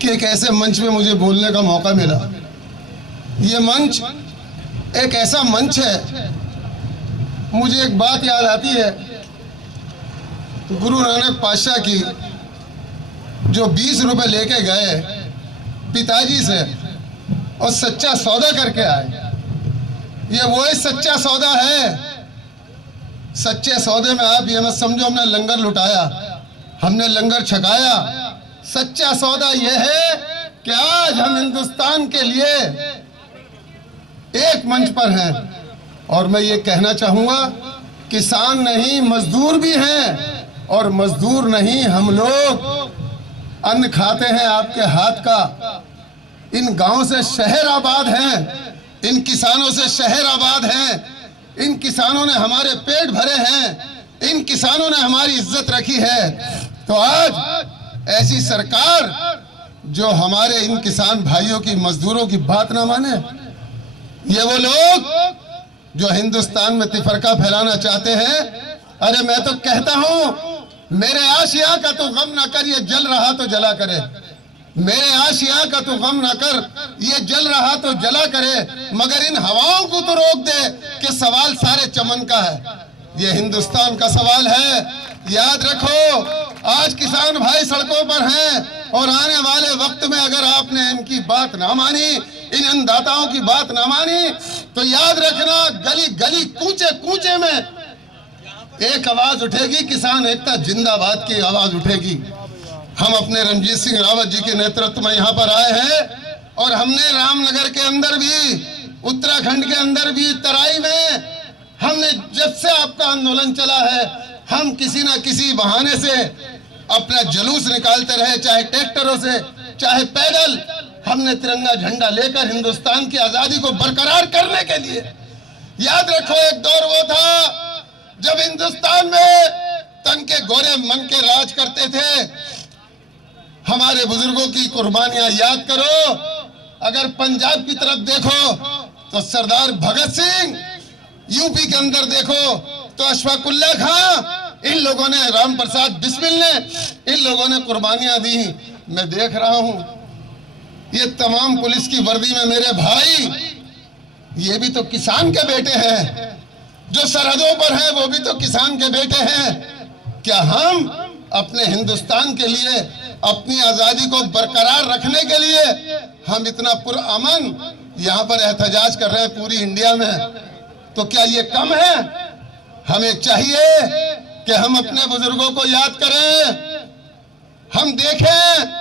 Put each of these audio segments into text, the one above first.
कि एक ऐसे मंच में मुझे बोलने का मौका मिला। ये मंच एक ऐसा मंच है, मुझे एक बात याद आती है गुरु नानक पातशाह की, जो 20 रुपए लेके गए पिताजी से और सच्चा सौदा करके आए। ये वही सच्चा सौदा है। सच्चे सौदे में आप ये मत समझो हमने लंगर लुटाया, हमने लंगर छकाया। सच्चा सौदा यह है कि आज हम हिंदुस्तान के लिए एक मंच पर हैं। और मैं ये कहना चाहूंगा, किसान नहीं मजदूर भी हैं, और मजदूर नहीं हम लोग अन्न खाते हैं आपके हाथ का। इन गांव से शहर आबाद हैं, इन किसानों से शहर आबाद हैं, इन किसानों ने हमारे पेट भरे हैं, इन किसानों ने हमारी इज्जत रखी है। तो आज ऐसी सरकार जो हमारे इन किसान भाइयों की, मजदूरों की बात ना माने, ये वो लोग जो हिंदुस्तान में तिफरका फैलाना चाहते हैं। अरे मैं तो कहता हूं, मेरे आशिया का तो गम ना कर, ये जल रहा तो जला करे। मेरे आशिया का तो गम ना कर, ये जल रहा तो जला करे। मगर इन हवाओं को तो रोक दे कि सवाल सारे चमन का है, ये हिंदुस्तान का सवाल है। याद रखो, आज किसान भाई सड़कों पर हैं, और आने वाले वक्त में अगर आपने इनकी बात ना मानी, इन अन्नदाताओं की बात ना मानी, तो याद रखना गली गली कूचे कूचे में एक आवाज उठेगी, किसान एकता जिंदाबाद की आवाज उठेगी। हम अपने रणजीत सिंह रावत जी के नेतृत्व में यहाँ पर आए हैं, और हमने रामनगर के अंदर भी, उत्तराखंड के अंदर भी, तराई में, हमने जब से आपका आंदोलन चला है, हम किसी ना किसी बहाने से अपना जुलूस निकालते रहे, चाहे ट्रैक्टरों से, चाहे पैदल। हमने तिरंगा झंडा लेकर हिंदुस्तान की आजादी को बरकरार करने के लिए। याद रखो, एक दौर वो था जब हिंदुस्तान में तन के गोरे मन के राज करते थे। हमारे बुजुर्गों की कुर्बानियां याद करो। अगर पंजाब की तरफ देखो तो सरदार भगत सिंह, यूपी के अंदर देखो तो अशफाकुल्ला खां, इन लोगों ने, राम प्रसाद बिस्मिल ने, इन लोगों ने कुर्बानियां दी। मैं देख रहा हूं ये तमाम पुलिस की वर्दी में मेरे भाई, ये भी तो किसान के बेटे हैं। जो सरहदों पर हैं वो भी तो किसान के बेटे हैं। क्या हम अपने हिंदुस्तान के लिए, अपनी आजादी को बरकरार रखने के लिए हम इतना पुरअमन यहाँ पर एहतजाज कर रहे हैं पूरी इंडिया में, तो क्या ये कम है? हमें चाहिए कि हम अपने बुजुर्गों को याद करें, हम देखें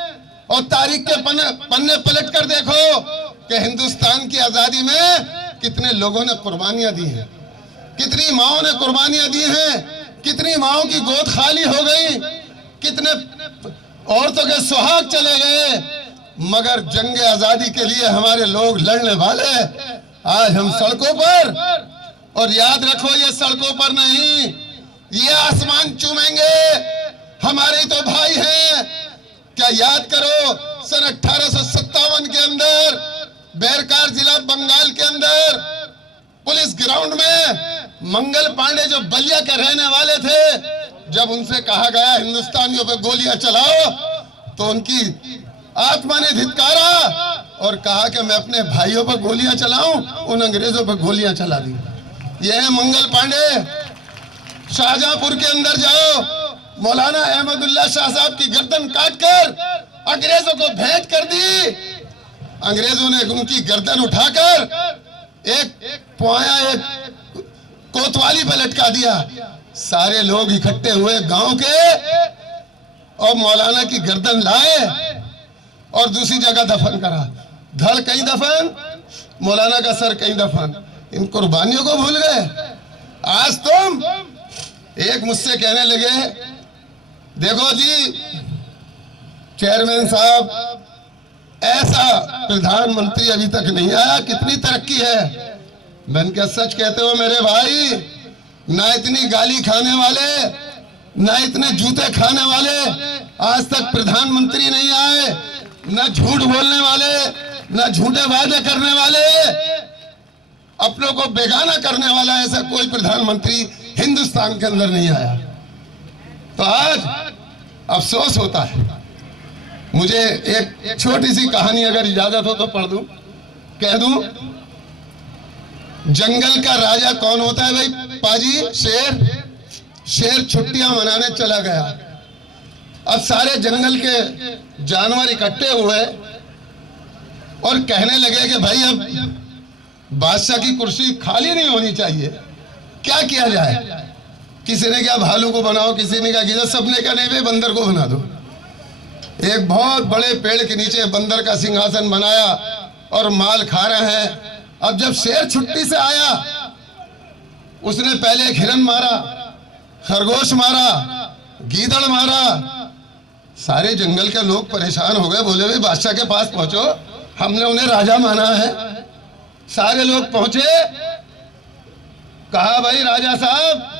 और तारीख के पन्ने पलट कर देखो कि हिंदुस्तान की आजादी में कितने लोगों ने कुर्बानियां दी हैं, कितनी माओं ने कुर्बानियां दी हैं, कितनी माओं की गोद खाली हो गई, कितने औरतों के सुहाग चले गए। मगर जंग आजादी के लिए हमारे लोग लड़ने वाले आज हम सड़कों पर। और याद रखो, ये सड़कों पर नहीं, ये आसमान चूमेंगे, हमारे तो भाई हैं। क्या याद करो, सन 1857 के अंदर बैरकार जिला बंगाल के अंदर पुलिस ग्राउंड में मंगल पांडे जो बलिया के रहने वाले थे, जब उनसे कहा गया हिंदुस्तानियों पे गोलियां चलाओ, तो उनकी आत्मा ने धिक्कारा और कहा कि मैं अपने भाइयों पर गोलियां चलाऊं, उन अंग्रेजों पर गोलियां चला दी। यह है मंगल पांडे। शाहजहांपुर के अंदर जाओ, मौलाना अहमदुल्ला शाह साहब की गर्दन काटकर अंग्रेजों को भेंट कर दी। अंग्रेजों ने उनकी गर्दन उठाकर एक पोया, एक कोतवाली पे लटका दिया। सारे लोग इकट्ठे हुए गांव के और मौलाना की गर्दन लाए और दूसरी जगह दफन करा। धड़ कहीं दफन, मौलाना का सर कहीं दफन। इन कुर्बानियों को भूल गए। आज तुम एक मुझसे कहने लगे, देखो जी चेयरमैन साहब, ऐसा प्रधानमंत्री अभी तक नहीं आया, कितनी तरक्की है। मैंने क्या सच कहते हो मेरे भाई? ना इतनी गाली खाने वाले, ना इतने जूते खाने वाले आज तक प्रधानमंत्री नहीं आए, ना झूठ बोलने वाले, ना झूठे वादे करने वाले, अपनों को बेगाना करने वाला ऐसा कोई प्रधानमंत्री हिंदुस्तान के अंदर नहीं आया। तो आज अफसोस होता है मुझे एक छोटी सी कहानी अगर इजाजत हो तो पढ़ दूं, कह दूं। जंगल का राजा कौन होता है भाई? पाजी शेर। शेर छुट्टियां मनाने चला गया। अब सारे जंगल के जानवर इकट्ठे हुए और कहने लगे कि भाई अब बादशाह की कुर्सी खाली नहीं होनी चाहिए, क्या किया जाए? किसी ने कहा भालू को बनाओ, किसी ने कहा गिद्ध, सबने कहा नहीं भाई बंदर को बना दो। एक बहुत बड़े पेड़ के नीचे बंदर का सिंहासन बनाया और माल खा रहे हैं। अब जब शेर छुट्टी से आया, उसने पहले एक हिरन मारा, खरगोश मारा, गीदड़ मारा। सारे जंगल के लोग परेशान हो गए, बोले भाई बादशाह के पास पहुंचो, हमने उन्हें राजा माना है। सारे लोग पहुंचे, कहा भाई राजा साहब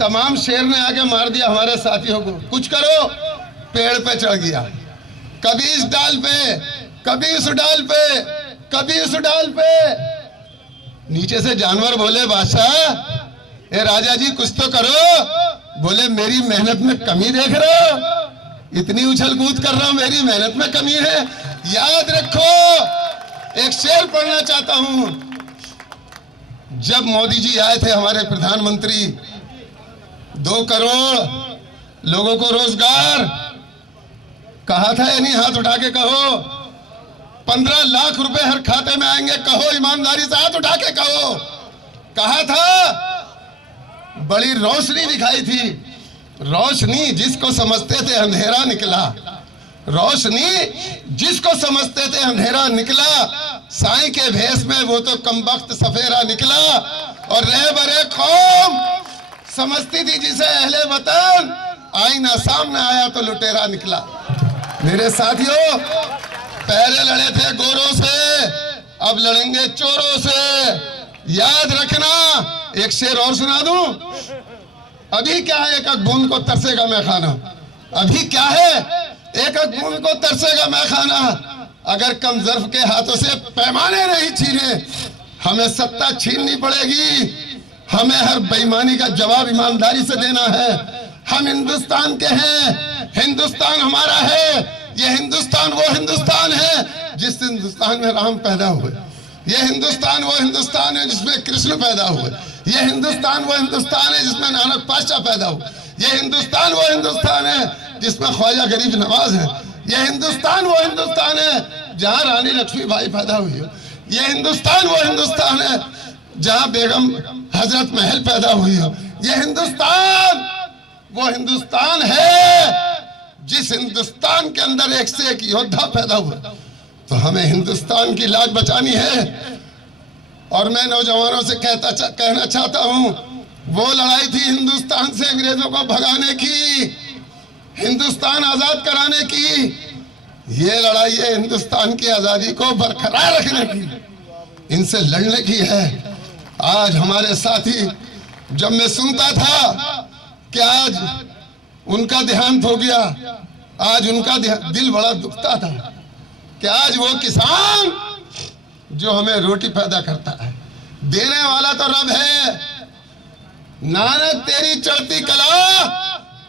तमाम शेर ने आके मार दिया हमारे साथियों को, कुछ करो। पेड़ पे चढ़ गया, कभी इस डाल पे, कभी उस डाल पे, कभी उस डाल पे। नीचे से जानवर बोले बादशाह ए राजा जी कुछ तो करो। बोले मेरी मेहनत में कमी देख रहे हो? इतनी उछल कूद कर रहा हूं, मेरी मेहनत में कमी है? याद रखो, एक शेर पढ़ना चाहता हूं। जब मोदी जी आए थे हमारे प्रधानमंत्री, 2 करोड़ लोगों को रोजगार कहा था या नहीं? हाथ उठा के कहो। 15 लाख रुपए हर खाते में आएंगे, कहो ईमानदारी से, हाथ उठा के कहो। कहा था, बड़ी रोशनी दिखाई थी। रोशनी जिसको समझते थे अंधेरा निकला, रोशनी जिसको समझते थे अंधेरा निकला। साईं के भेष में वो तो कमबख्त सफेरा निकला। और रहबरे कौम समझती थी जिसे अहले वतन, आईना सामने आया तो लुटेरा निकला। मेरे साथियों, पहले लड़े थे गोरों से, अब लड़ेंगे चोरों से। याद रखना। एक शेर और सुना दूं। अभी क्या है, एक एक बूंद को तरसेगा मैं खाना। अभी क्या है, एक एक बूंद को तरसेगा मैं खाना। अगर कम ज़र्फ के हाथों से पैमाने नहीं छीने, हमें सत्ता छीननी पड़ेगी। हमें हर बेईमानी का जवाब ईमानदारी से देना है। हम हिंदुस्तान के हैं, हिंदुस्तान हमारा है। ये हिंदुस्तान वो हिंदुस्तान है जिस हिंदुस्तान में राम पैदा हुए। ये हिंदुस्तान वो हिंदुस्तान है जिसमें कृष्ण पैदा हुए। ये हिंदुस्तान वो हिंदुस्तान है जिसमें नानक पातशाह पैदा हुए। ये हिंदुस्तान वो हिंदुस्तान है जिसमें ख्वाजा गरीब नवाज है। ये हिंदुस्तान वो हिंदुस्तान है जहाँ रानी लक्ष्मीबाई पैदा हुई हो। ये हिंदुस्तान वो हिंदुस्तान है जहाँ बेगम हजरत महल पैदा हुई हो। ये हिंदुस्तान वो हिंदुस्तान है जिस हिंदुस्तान के अंदर एक से एक योद्धा पैदा हुआ। तो हमें हिंदुस्तान की लाज बचानी है। और मैं नौजवानों से कहना चाहता हूं, वो लड़ाई थी हिंदुस्तान से अंग्रेजों को भगाने की, हिंदुस्तान आजाद कराने की। ये लड़ाई है हिंदुस्तान की आजादी को बरकरार रखने की, इनसे लड़ने की है। आज हमारे साथी, जब मैं सुनता था कि आज उनका देहांत हो गया, आज उनका दिल बड़ा दुखता था कि आज वो किसान जो हमें रोटी पैदा करता है, देने वाला तो रब है। नानक तेरी चढ़ती कला,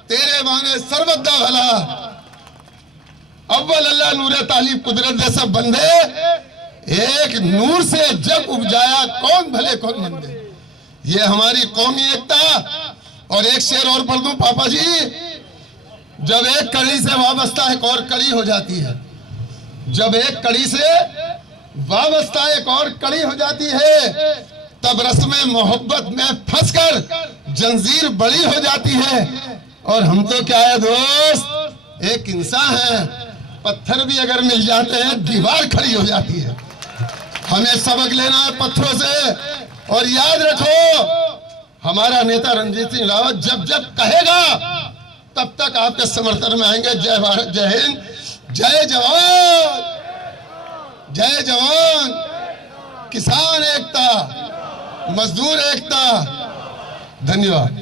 तेरे बाने सर्वदा भला। अव्वल अल्लाह नूरे तालीब कुदरत जैसा बंदे, एक नूर से जब उपजाया कौन भले कौन मंदे। ये हमारी कौमी एकता। और एक शेर और पढ़ दूं पापा जी। जब एक कड़ी से वाबस्ता एक और कड़ी हो जाती है, जब एक कड़ी से वाबस्ता एक और कड़ी हो जाती है, तब रस्म मोहब्बत में फंसकर जंजीर बड़ी हो जाती है। और हम तो क्या है दोस्त, एक इंसान है, पत्थर भी अगर मिल जाते हैं दीवार खड़ी हो जाती है। हमें सबक लेना है पत्थरों से। और याद रखो, हमारा नेता रणजीत सिंह रावत जब जब कहेगा तब तक आपके समर्थन में आएंगे। जय भारत, जय हिंद, जय जवान, जय जवान। किसान एकता, मजदूर एकता। धन्यवाद।